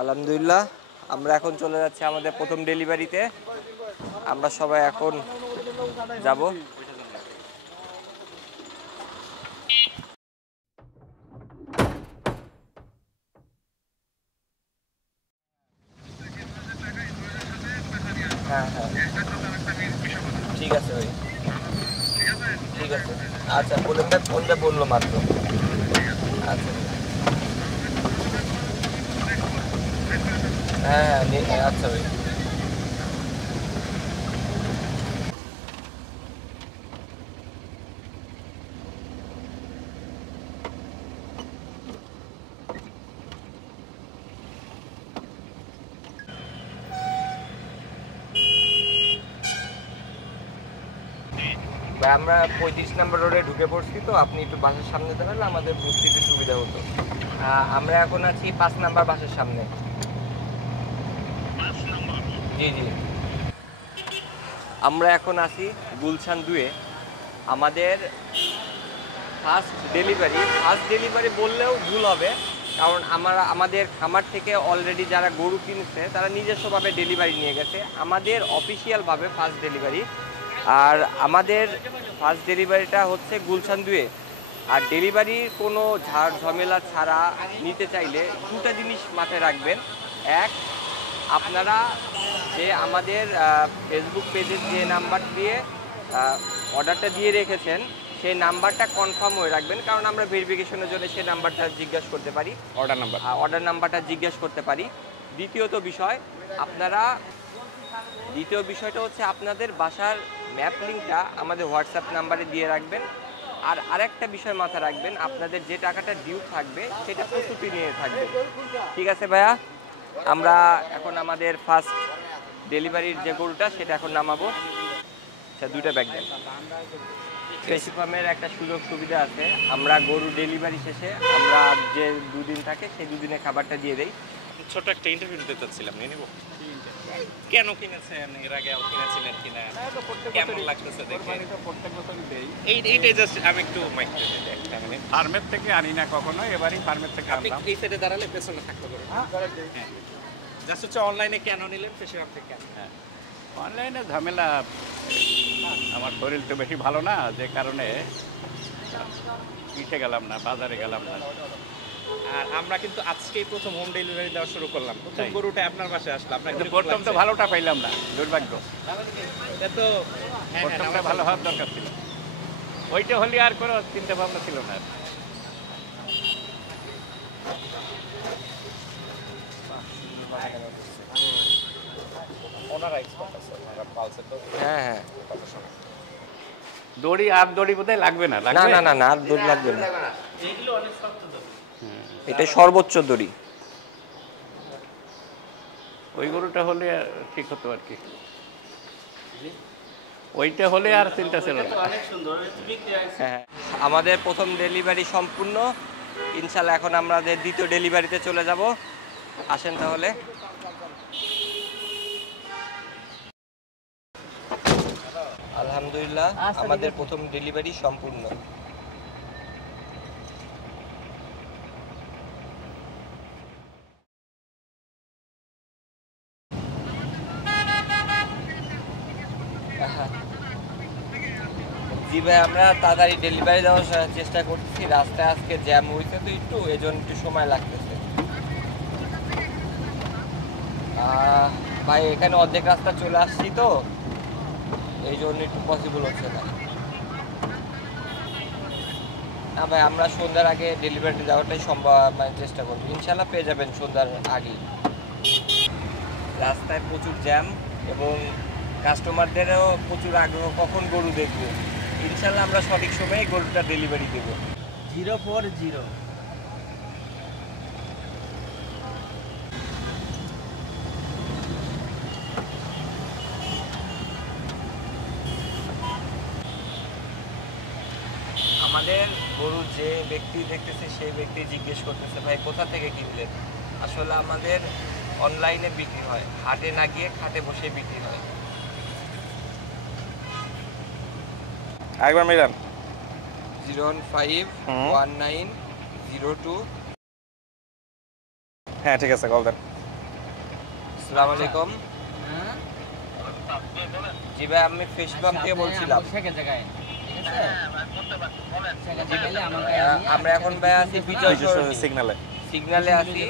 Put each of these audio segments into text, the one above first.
আলহামদুলিল্লাহ, আমরা এখন চলে যাচ্ছি আমাদের প্রথম ডেলিভারিতে। আমরা সবাই এখন যাব। হ্যাঁ হ্যাঁ, ঠিক আছে ভাই, ঠিক আছে। আচ্ছা বলুন, ফোনটা বললো মাত্র। আচ্ছা হ্যাঁ হ্যাঁ, আচ্ছা ভাই। ভাই আমরা 35 নম্বর রোডে ঢুকে পড়ছি, তো আপনি একটু বাসের সামনে দাঁড়ালে আমাদের বুঝতে একটু সুবিধা হতো। আমরা এখন আছি 5 নাম্বার বাসের সামনে। জি জি, আমরা এখন আছি গুলশান 2-এ। আমাদের ফার্স্ট ডেলিভারি বললেও ভুল হবে, কারণ আমাদের খামার থেকে অলরেডি যারা গরু কিনছে তারা নিজস্বভাবে ডেলিভারি নিয়ে গেছে। আমাদের অফিসিয়ালভাবে ফার্স্ট ডেলিভারি, আর আমাদের ফার্স্ট ডেলিভারিটা হচ্ছে গুলশান 2-এ। আর ডেলিভারির কোনো ঝাড় ঝামেলা ছাড়া নিতে চাইলে দুটো জিনিস মাথায় রাখবেন। এক, আপনারা যে আমাদের ফেসবুক পেজের যে নাম্বার দিয়ে অর্ডারটা দিয়ে রেখেছেন সেই নাম্বারটা কনফার্ম হয়ে রাখবেন, কারণ আমরা ভেরিফিকেশনের জন্য সেই নাম্বারটা জিজ্ঞাসা করতে পারি, অর্ডার নাম্বারটা জিজ্ঞাসা করতে পারি। দ্বিতীয় বিষয়টা হচ্ছে আপনাদের বাসার ম্যাপ লিঙ্কটা আমাদের হোয়াটসঅ্যাপ নাম্বারে দিয়ে রাখবেন। আর আরেকটা বিষয় মাথায় রাখবেন, আপনাদের যে টাকাটা ডিউ থাকবে সেটা প্রস্তুতি নিয়ে থাকবে। ঠিক আছে ভাইয়া, আমরা এখন আমাদের ফার্স্ট ডেলিভারির যে গরুটা সেটা এখন নামাবো। আচ্ছা, 2টা ব্যাগ দেন। কৃষি ফার্মের একটা সুযোগ সুবিধা আছে, আমরা গরু ডেলিভারি শেষে আমরা যে 2 দিন থাকে সেই 2 দিনের খাবারটা দিয়ে দেই। ছোট একটা ইন্টারভিউ দিতে চাচ্ছিলাম, নিয়ে নিব? কেন কিনেছেন? এর আগে কিনেছিলেন কিনা? কেমন লাগতেছে দেখে? প্রত্যেক বছরই দেই। এইটাই জাস্ট আমি একটু মাইক ফার্মের থেকে আনি না কখনো, এবারই ফার্মের থেকে আপনি আনলাম। এই সাইডে দাঁড়ালে পেছনে থাকতে পারবেন। হ্যাঁ, জাস্ট হচ্ছে অনলাইনে কেন নিলেন, পেছন থেকে কেন? হ্যাঁ, অনলাইনে ঝামেলা, আমার শরীর তো বেশি ভালো না, যে কারণে ইটে গেলাম না, বাজারে গেলাম না। আর আমরা কিন্তু আজকেই প্রথম হোম ডেলিভারি দেওয়া শুরু করলাম। প্রথম গরুটা আপনার বাসায় আসলো, আপনার কিন্তু প্রথম তো ভালোটা পাইলাম না, দুর্ভাগ্য। এটা তো প্রথমটা ভালো হওয়ার দরকার ছিল, ওইটা হলে আর কোনো চিন্তা ভাবনা ছিল না। হ্যাঁ হ্যাঁ, দড়ি আর দড়ি বোধহয় লাগবে না। না না না না, আর দড়ি লাগবে না, এটা সর্বোচ্চ দড়ি। ওই গরুটা হলে ঠিক হতো আর কি, ওইটা হলে আর চিন্তা ছিল না। হ্যাঁ, আমাদের প্রথম ডেলিভারি সম্পূর্ণ। ইনশাল্লাহ এখন আমাদের দ্বিতীয় ডেলিভারিতে চলে যাব। আসেন তাহলে। আলহামদুলিল্লাহ, আমাদের প্রথম ডেলিভারি সম্পূর্ণ। জি ভাই, আমরা তাড়াতাড়ি ডেলিভারি দেওয়ার চেষ্টা করতেছি। রাস্তায় আজকে জ্যাম হয়েছে তো একটু, এজন্য একটু সময় লাগতেছে। ভাই এখানে অর্ধেক রাস্তা চলে আসছি তো, এই জন্য একটু পসিবল হচ্ছে না। না ভাই, আমরা সন্ধ্যার আগে ডেলিভারি দেওয়াটাই চেষ্টা করবো। ইনশাল্লাহ পেয়ে যাবেন সন্ধ্যার আগেই। রাস্তায় প্রচুর জ্যাম এবং কাস্টমারদেরও প্রচুর আগ্রহ কখন গরু দেখবো। ইনশাল্লাহ আমরা সঠিক সময়ে গরুটা ডেলিভারি দেবো। 040। আমাদের গরু যে ব্যক্তি দেখতেছে সেই ব্যক্তি জিজ্ঞেস করতেছে, ভাই কোথা থেকে কিনলেন? আসলে আমাদের অনলাইনে বিক্রি হয়, হাটে না গিয়ে খাটে বসে বিক্রি হয়। একবার মিলান। 0151902। হ্যাঁ ঠিক আছে, কল দেন। আসসালামু আলাইকুম। জি ভাই, আমি ফিশ পাম্প থেকে বলছিলাম। আমরা এখন ভাই আছি বিজয় সিগনালে। সিগন্যালে আছি।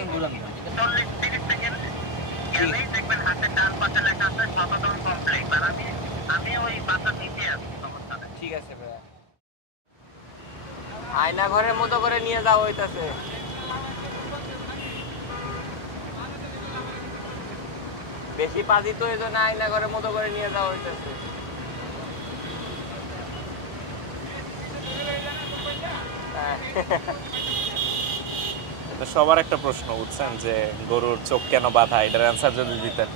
ঠিক আছে ভাইয়া। আয়না ঘরের মতো করে নিয়ে যাওয়া হইতাছে। বেশি পাজি তো এই জন্য আয়না ঘরের মতো করে নিয়ে যাওয়া হইতাছে। তো সবার একটা প্রশ্ন বুঝছেন যে গরুর চোখ কেন বাঁধা, এটার অ্যান্সার যদি দিতেন।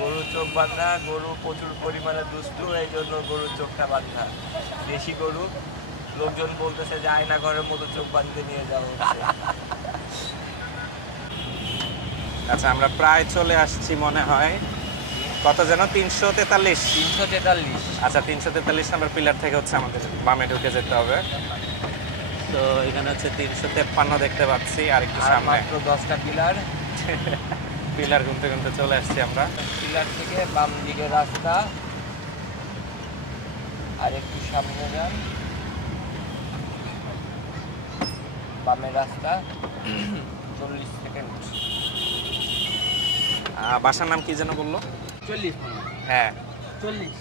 গরুর চোখ বাঁধা, গরু প্রচুর পরিমাণে দুষ্টু, এই জন্য গরুর চোখটা বাঁধা। দেশি গরু, লোকজন বলতেছে যে আয়না ঘরের মতো চোখ বাঁধতে নিয়ে যাওয়া হচ্ছে। আচ্ছা, আমরা প্রায় চলে আসছি মনে হয়। কত যেন 343? 343। আচ্ছা, 343 নাম্বার পিলার থেকে হচ্ছে আমাদের বামে ঢুকে যেতে হবে। তো এখানে হচ্ছে 353 দেখতে পাচ্ছি, আর একটু আর সামনে মাত্র 10টা পিলার। পিলার গুনতে গুনতে চলে আসছি আমরা। পিলার থেকে বাম দিকে রাস্তা, আর একটু সামনে যান, বামে রাস্তা। 40 সেকেন্ড। বাসার নাম কি যেন বললো? 40 হ্যাঁ, 40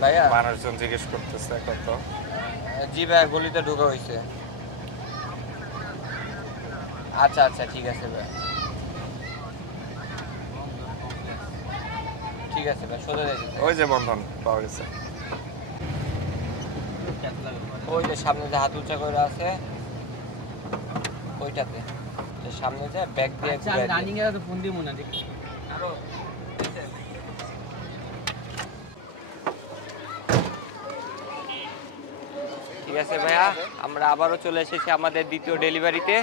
ভাইয়া। মানুষজন জিজ্ঞেস করতেছে কত। জি ভাইয়া, গলিতে ঢোকা হয়েছে। আচ্ছা আচ্ছা, ঠিক আছে ভাই, ঠিক আছে ভাই, সোজা যেতে। ওই যে বন্ধন পাওয়া গেছে। ওই যে সামনে যে হাত উঁচা করে আছে ওইটাতে, যে সামনে যে ব্যাগ দিয়ে আচ্ছা, আমি রানিং এর তো ফোন দিব না দেখি। আরো ঠিক আছে ভাইয়া, আমরা আবারও চলে এসেছি আমাদের দ্বিতীয় ডেলিভারিতে।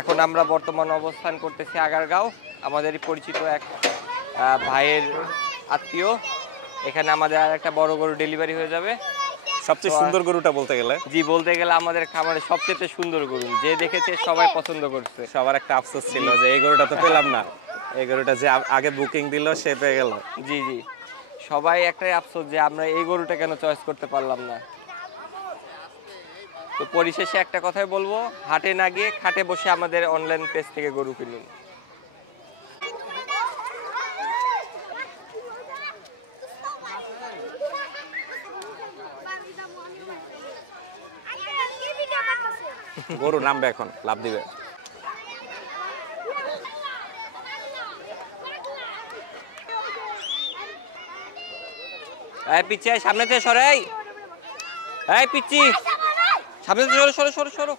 এখন আমরা বর্তমান অবস্থান করতেছি আগারগাঁও, আমাদেরই পরিচিত এক ভাইয়ের আত্মীয়। এখানে আমাদের আর একটা বড় গরু ডেলিভারি হয়ে যাবে। সবচেয়ে সুন্দর গরুটা বলতে গেলে, জি, বলতে গেলে আমাদের খামারের সবচেয়ে সুন্দর গরু, যে দেখেছে সবাই পছন্দ করছে। সবার একটা আফসোস ছিল যে এই গরুটা তো পেলাম না। এই গরুটা যে আগে বুকিং দিল সে পেয়ে গেল। জি জি, সবাই একটাই আফসোস যে আমরা এই গরুটা কেন চয়েস করতে পারলাম না। তো পরিশেষে একটা কথাই বলবো, হাটে না গিয়ে খাটে বসে আমাদের অনলাইন পেজ থেকে গরু কিনুন। গরু নামবে এখন, লাভ দিবে। এই পিচ্ছি, সামনে থেকে সরাই। এই পিচ্ছি, সামনে থেকে সরো সরো সরো সরো।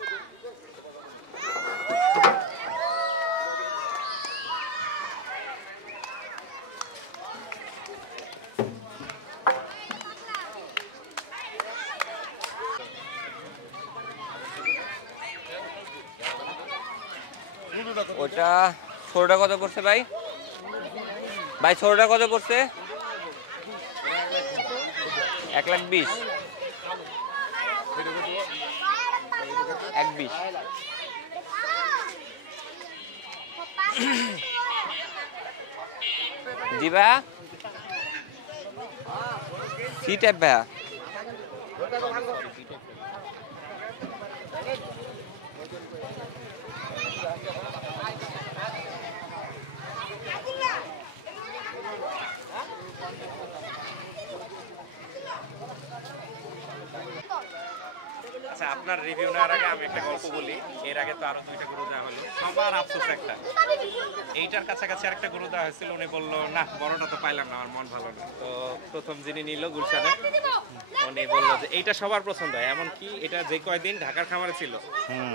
ওটা ছোটটা কত পড়ছে ভাই? ভাই ছোটটা কত পড়ছে? 1,20,000। 1,20,000। জি ভাইয়া, সি টাইপ ভাইয়া। আচ্ছা, আপনার রিভিউ নেওয়ার আগে আমি একটা গল্প বলি। এর আগে তো আরো 2টা গরু দেওয়া হলো, সবার আফসোস একটা। এইটার কাছাকাছি আরেকটা গরু দেওয়া হয়েছিল, উনি বললো না বড়টা তো পাইলাম না, আমার মন ভালো না। তো প্রথম যিনি নিল গুলশানে, উনি বললো যে এইটা সবার পছন্দ হয়। এমনকি এটা যে কয়দিন ঢাকার খামারে ছিল,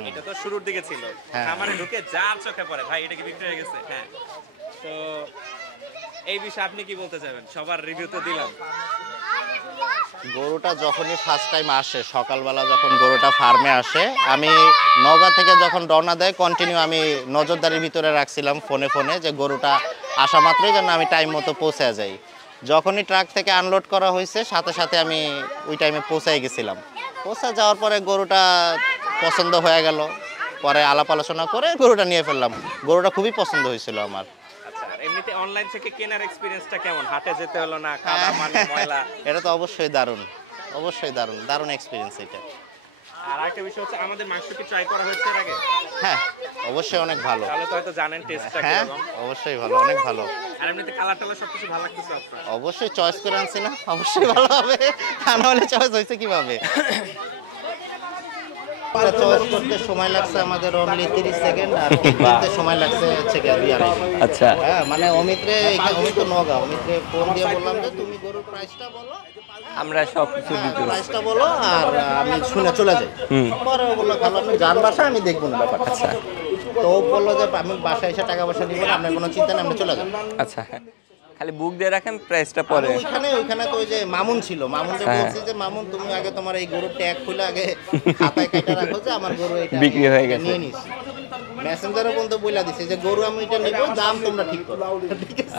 এটা তো শুরুর দিকে ছিল, খামারে ঢুকে যার চোখে পড়ে ভাই এটা কি বিক্রি হয়ে গেছে। হ্যাঁ, তো এই বিষয়ে আপনি কি বলতে চাইবেন? সবার রিভিউ তো দিলাম। গরুটা যখনই ফার্স্ট টাইম আসে, সকালবেলা যখন গরুটা ফার্মে আসে, আমি নওগাঁ থেকে যখন রওনা দেয় কন্টিনিউ আমি নজরদারির ভিতরে রাখছিলাম ফোনে ফোনে যে গরুটা আসা মাত্রই যেন আমি টাইম মতো পৌঁছে যাই। যখনই ট্রাক থেকে আনলোড করা হয়েছে সাথে সাথে আমি ওই টাইমে পৌঁছাই গেছিলাম। পৌঁছে যাওয়ার পরে গরুটা পছন্দ হয়ে গেল, পরে আলাপ আলোচনা করে গরুটা নিয়ে ফেললাম। গরুটা খুবই পছন্দ হয়েছিল আমার। আচ্ছা, এমনিতে অনলাইন থেকে কেনার এক্সপেরিয়েন্সটা কেমন? হাটে যেতে হলো না, কাদা পানি ময়লা। এটা তো অবশ্যই দারুণ, অবশ্যই দারুণ, দারুণ এক্সপিরিয়েন্স এটা। আর আরেকটা বিষয় হচ্ছে আমাদের মাংস কি ট্রাই করা হয়েছে এর আগে? হ্যাঁ অবশ্যই অনেক ভালো। তাহলে তো হয়তো জানেন টেস্টটা হ্যাঁ কিরকম। অবশ্যই ভালো, অনেক ভালো। আর এমনিতে কালার টালার সবকিছু ভালো লাগতেছে আপনার? অবশ্যই চয়েস করে আনছি না, অবশ্যই ভালো হবে, তা নাহলে চয়েস হয়েছে কিভাবে? চয়েস করতে সময় লাগছে আমাদের অনলি 30 সেকেন্ড, আর কিনতে সময় লাগছে হচ্ছে 2.5 ঘন্টা। আচ্ছা হ্যাঁ মানে অমিত্রে, অমিত তো নগা, অমিত্রে ফোন দিয়ে বললাম যে তুমি গরুর প্রাইসটা বলো, আমরা সব কিছু দিতে প্রাইসটা বলো আর আমি শুনে চলে যাই। পরে ও বললো তাহলে আপনি যান বাসা, আমি দেখবো না ব্যাপারটা। আচ্ছা তো ও বললো যে আমি বাসায় এসে টাকা পয়সা দিব না, আপনার কোনো চিন্তা নেই, আপনি চলে যান। আচ্ছা খালি বুক দিয়ে রাখেন, প্রাইসটা পরে। ওইখানে তো ওই যে মামুন ছিল, মামুনকে বলছি যে মামুন তুমি আগে তোমার এই গরুর ট্যাগ খুলে আগে খাতায় কেটে রাখো যে আমার গরু এটা বিক্রি হয়ে গেছে। নিয়ে নিছি। মেসেঞ্জারও বলতে বইলা দিছে যে গরু আমি এটা নিব, দাম তোমরা ঠিক করো। ঠিক আছে।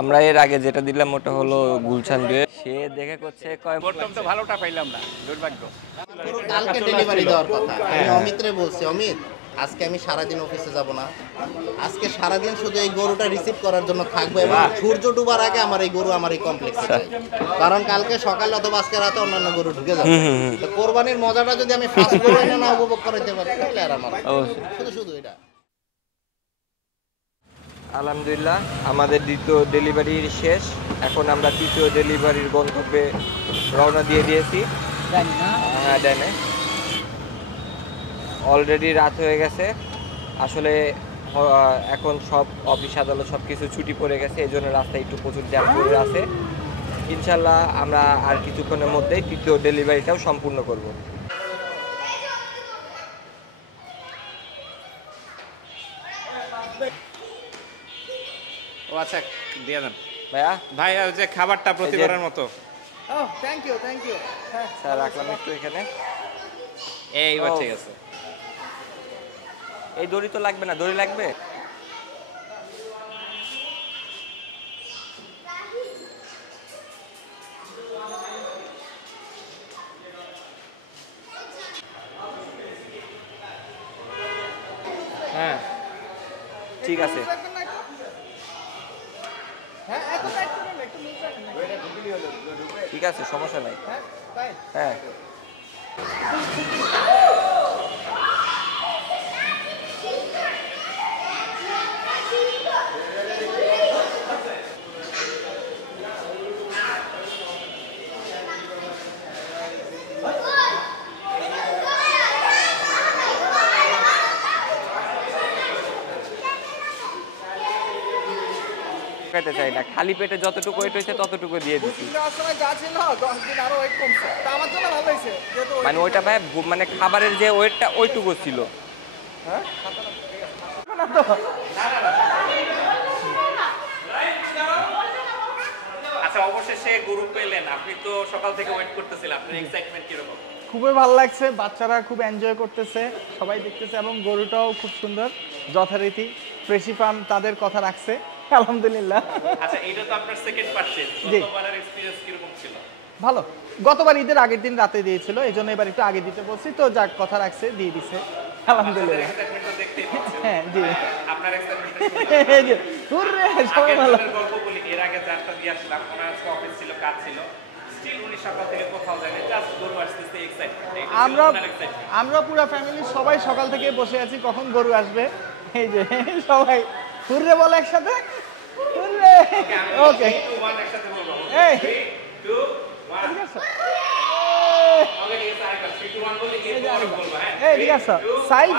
আমরা এর আগে যেটা দিলাম ওটা হলো গুলশান দিয়ে, সে দেখে করছে কয় প্রথম তো ভালোটা পাইলাম না, দুর্ভাগ্য। কালকে ডেলিভারি দেওয়ার কথা। আমি অমিত্রে বলছি, অমিত আজকে আমি সারাদিন অফিসে যাব না, আজকে সারাদিন শুধু এই গরুটা রিসিভ করার জন্য থাকবো এবং সূর্য ডুবার আগে আমার এই গরু আমার এই কমপ্লেক্সে চাই, কারণ কালকে সকালে অথবা আজকে রাতে অন্যান্য গরু ঢুকে যাবে। তো কোরবানির মজাটা যদি আমি ফার্স্ট গরু এনে না উপভোগ করতে পারি তাহলে আর আমার শুধু এটা। আলহামদুলিল্লাহ আমাদের দ্বিতীয় ডেলিভারি শেষ, এখন আমরা তৃতীয় ডেলিভারির গন্তব্যে রওনা দিয়ে দিয়েছি। হ্যাঁ ডানে, অলরেডি রাত হয়ে গেছে। আসলে এখন সব অফিস আদালত সব কিছু ছুটি পড়ে গেছে, এই জন্য রাস্তায় একটু প্রচুর জ্যাম পড়ে আছে। ইনশাল্লাহ আমরা আর কিছুক্ষণের মধ্যেই তৃতীয় ডেলিভারিটাও সম্পূর্ণ করব। ও আচ্ছা দিয়ে দেন ভাইয়া, ভাই, ওই যে খাবারটা প্রতিবারের মতো। স্যার রাখলাম একটু এখানে। এইবার ঠিক আছে। এই দড়ি তো লাগবে না, দড়ি লাগবে? হ্যাঁ ঠিক আছে। ঠিক আছে, সমস্যা নাই। হ্যাঁ খাইতে চাই না, খালি পেটে যতটুকু ওয়েট হয়েছে ততটুকু দিয়ে দিচ্ছি। মানে ওইটা ভাই মানে খাবারের যে ওয়েটটা ওইটুকু ছিল। আচ্ছা অবশেষে গরু পেলেন, আপনি তো সকাল থেকে ওয়েট করতেছিলেন, আপনার এক্সাইটমেন্ট কিরকম? খুবই ভালো লাগছে, বাচ্চারা খুব এনজয় করতেছে, সবাই দেখতেছে এবং গরুটাও খুব সুন্দর যথারীতি। ফ্রেশি ফার্ম তাদের কথা রাখছে, আলহামদুলিল্লাহ। আচ্ছা এটা তো আপনার সেকেন্ড পারচেজ, জি। গতবারের এক্সপেরিয়েন্স কিরকম ছিল? ভালো, গতবার ঈদের আগের দিন রাতে দিয়েছিল, এই জন্য এবার একটু আগে দিতে বলছি, তো যাক কথা রাখছে, দিয়ে দিছে আলহামদুলিল্লাহ। এক্সাইটমেন্টটা দেখতেই পাচ্ছেন। হ্যাঁ জি, আপনার এক্সাইটমেন্টটা এই যে হুররে, সবাই ভালো। গল্প বলি, এর আগে যারটা দিয়ে আসলাম ওনার আজকে অফিস ছিল, কাজ ছিল, স্টিল উনি সকাল থেকে কোথাও যায়নি, জাস্ট গরু আসতেছে এক্সাইটমেন্ট। আমরা পুরো ফ্যামিলি সবাই সকাল থেকে বসে আছি কখন গরু আসবে, এই যে সবাই হুররে বলে একসাথে, হুররে। ওকে একসাথে বলবো, এই 3 2 1। ঠিক আছে, ওকে ঠিক আছে, আরেকবার 3 2 1 বলি, এরপর বলবো। হ্যাঁ এই ঠিক আছে, সাইড